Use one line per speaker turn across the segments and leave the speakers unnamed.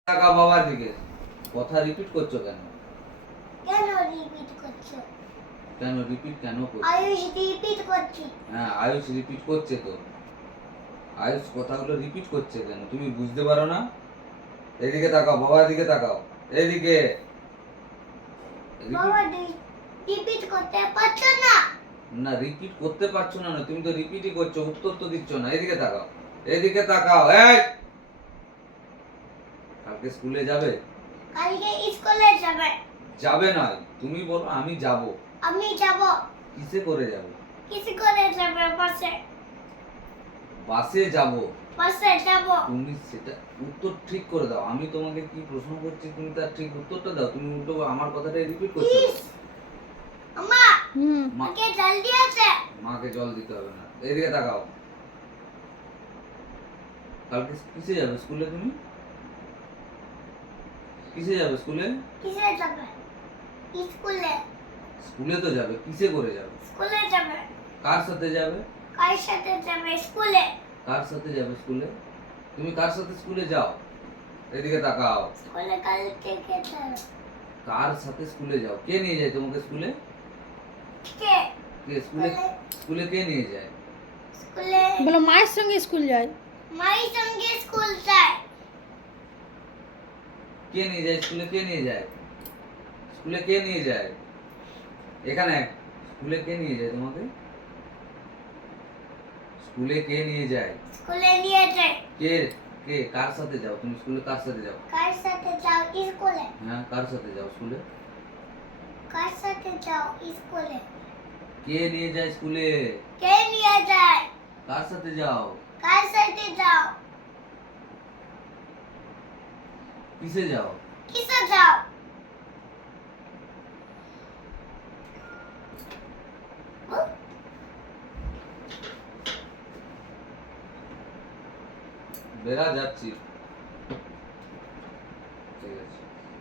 টাকা বাবার দিকে কথা রিপিট করছো কেন?
কেন রিপিট করছো?
কেন রিপিট কেন করছো?
আয়ুষ রিপিট করছি।
হ্যাঁ, আয়ুষ রিপিট করছে তো। আয়ুষ কথাগুলো রিপিট করছে কেন তুমি বুঝতে পারো না? এদিকে তাকাও, বাবার দিকে তাকাও। এদিকে
বাবা রিপিট করতে পারছো না?
না, রিপিট করতে পারছো না, তুমি তো রিপিটই করছো, উত্তর তো দিচ্ছ না। এদিকে তাকাও, এদিকে তাকাও। এই কালকে স্কুলে যাবে?
কালকে স্কুলে যাবে।
যাবে নয়, তুমি বলো আমি যাব।
আমি যাব।
কিসে করে যাবে?
কিসে করে যাবে? বাসে।
বাসে যাব।
বাসে যাব।
তুমি সেটা উত্তর ঠিক করে দাও। আমি তোমাকে কি প্রশ্ন করছি তুমি তার ঠিক উত্তরটা দাও। তুমি উল্টো আমার কথাটা রিপিট করছো।
আম্মা মাকে জল দিয়েছে।
মাকে জল দিতে হবে না। এদিকে তাকাও। কালকে কিসে যাবে স্কুলে তুমি? কিসে যাবে স্কুলে?
কিসে যাবে? স্কুলে।
স্কুলে তো যাবে, কিসে করে যাবে?
স্কুলে যাবে।
কার সাথে যাবে?
কার সাথে যাবে? স্কুলে।
কার সাথে যাবে স্কুলে? তুমি কার সাথে স্কুলে যাও? এদিকে তাকাও।
স্কুলে কালকে কে যাবে?
কার সাথে স্কুলে যাও? কে নিয়ে যায় তোমাকে স্কুলে?
কে?
কে স্কুলে? স্কুলে কে নিয়ে যায়?
স্কুলে
বলো মায়ের সঙ্গে স্কুল যায়।
মায়ের সঙ্গে স্কুল যায়।
কে নিয়ে যায় স্কুলে? কে নিয়ে যায় স্কুলে? কে নিয়ে যায়? এখানে স্কুলে কে নিয়ে যায় তোমাকে? স্কুলে কে নিয়ে যায়?
স্কুলে নিয়ে যায়।
কে? কে কার সাথে যাও তুমি স্কুলে? কার সাথে যাও?
কার সাথে যাও স্কুলে?
হ্যাঁ, কার সাথে যাও স্কুলে?
কার সাথে যাও স্কুলে?
কে নিয়ে যায় স্কুলে?
কে নিয়ে যায়?
কার সাথে যাও?
কার সাথে যাও?
কিসে যাও?
কিসে যাও?
বেড়া যাচ্ছি। ঠিক আছে।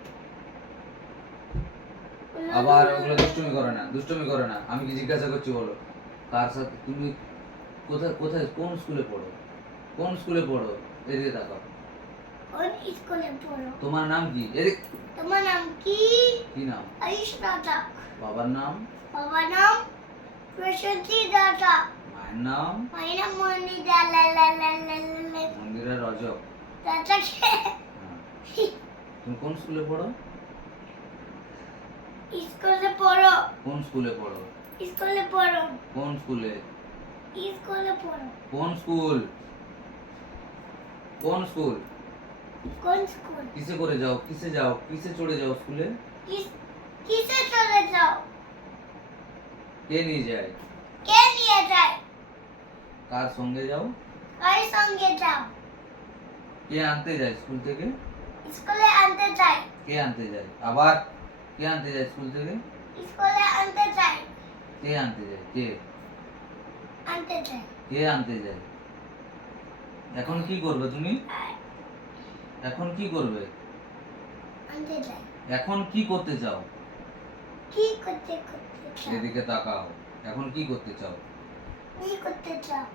আবার ওগুলো দুষ্টুমি করে না, দুষ্টুমি করে না। আমি কি জিজ্ঞাসা করছি বলো। কার সাথে তুমি কোথায় কোথায় কোন স্কুলে পড়ো? কোন স্কুলে পড়ো? এদিকে তাকাও।
কোন স্কুলে পড়ো?
তোমার নাম কি? এদিক।
তোমার নাম কি?
কি নাম?
আয়ুষ দাদা।
বাবার নাম?
বাবার নাম প্রশান্তি দাদা।
মায়ের নাম?
মায়ের নাম মনিদা। লা লা লা লা লা।
মন্দিরা রজক।
দাদাকে
হ্যাঁ। তুমি কোন স্কুলে পড়ো?
স্কুলে পড়ো।
কোন স্কুলে পড়ো?
স্কুলে পড়ো।
কোন স্কুলে?
স্কুলে পড়ো।
কোন স্কুল? কোন স্কুল?
কোন স্কুল?
কিসে করে যাও? কিসে যাও? কিসে চড়ে যাও স্কুলে?
কিসে চলে যাও?
কে নিয়ে যায়?
কে নিয়ে যায়?
কার সঙ্গে যাও?
কার সঙ্গে যাও?
কে আনতে যায় স্কুল থেকে?
স্কুলে আনতে যাই।
কে আনতে যায়? আবার কে আনতে যায় স্কুল থেকে?
স্কুলে আনতে যাই।
কে আনতে যায়? কে?
আনতে যাই।
কে আনতে যায়? এখন কি করবে তুমি? এখন কি করবে?
আনতে যাই।
এখন কি করতে চাও?
কি করতে করতে চাও?
এদিকে তাকাও। এখন কি করতে চাও?
কি করতে চাও?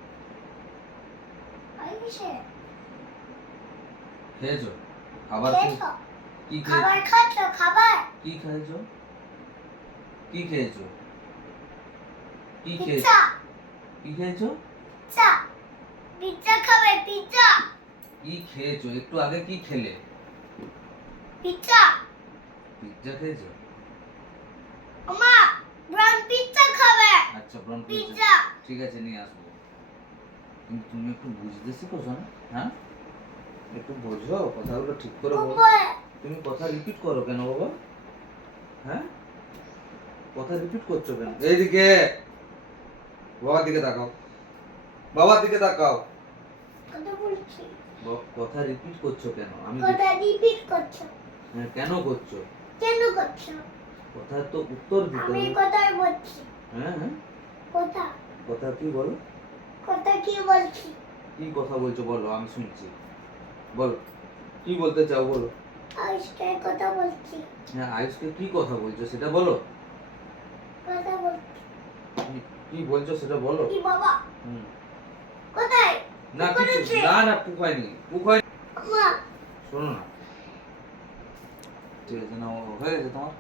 আয়ুষে
খেয়েছো? খাবার
খেয়েছো?
কি
খাবার
খেয়েছো?
খাচ্ছো? খাবার?
কি খেয়েছো? কি খেয়েছো? কি খেয়েছো?
পিৎজা।
কি খেয়েছো?
পিৎজা। পিৎজা খাবে? পিৎজা।
কি খেয়েছো? একটু আগে কি খেলে?
পিৎজা।
পিৎজা খেয়েছো?
মা ব্রাউন পিৎজা খাবে।
আচ্ছা, ব্রাউন
পিৎজা।
পিৎজা ঠিক আছে, নিয়ে আসবো। কিন্তু তুমি একটু বুঝতে শিখোছো না? হ্যাঁ, একটু বোঝো, কথাগুলো ঠিক করে বলো। তুমি কথা রিপিট করো কেন বাবা? হ্যাঁ, কথা রিপিট করছো কেন? এইদিকে বাবার দিকে তাকাও। বাবার দিকে তাকাও।
কথা বলছি।
কথা রিপিট করছো কেন? আমি
কথা রিপিট করছো।
হ্যাঁ, কেন করছো?
কেন করছো?
কথার তো উত্তর দিতে
আমি
হবে।
কথা বলছি।
হ্যাঁ হ্যাঁ,
কথা
কথা কি বলো?
কথা কি বলছি?
কি কথা বলছো বলো, আমি শুনছি। বলো, কি বলতে চাও বলো।
আজকে কথা বলছি।
হ্যাঁ, আয়ুষকে কি কথা বলছো সেটা বলো।
কথা বলছি।
কি বলছো সেটা বলো।
কি বাবা?
হুম।
কোথায়?
না কিছু না, পুক হয়নি, পুক হয়নি।
মা
শোনো না, ঠিক আছে, নাও, হয়ে গেছে তোমার?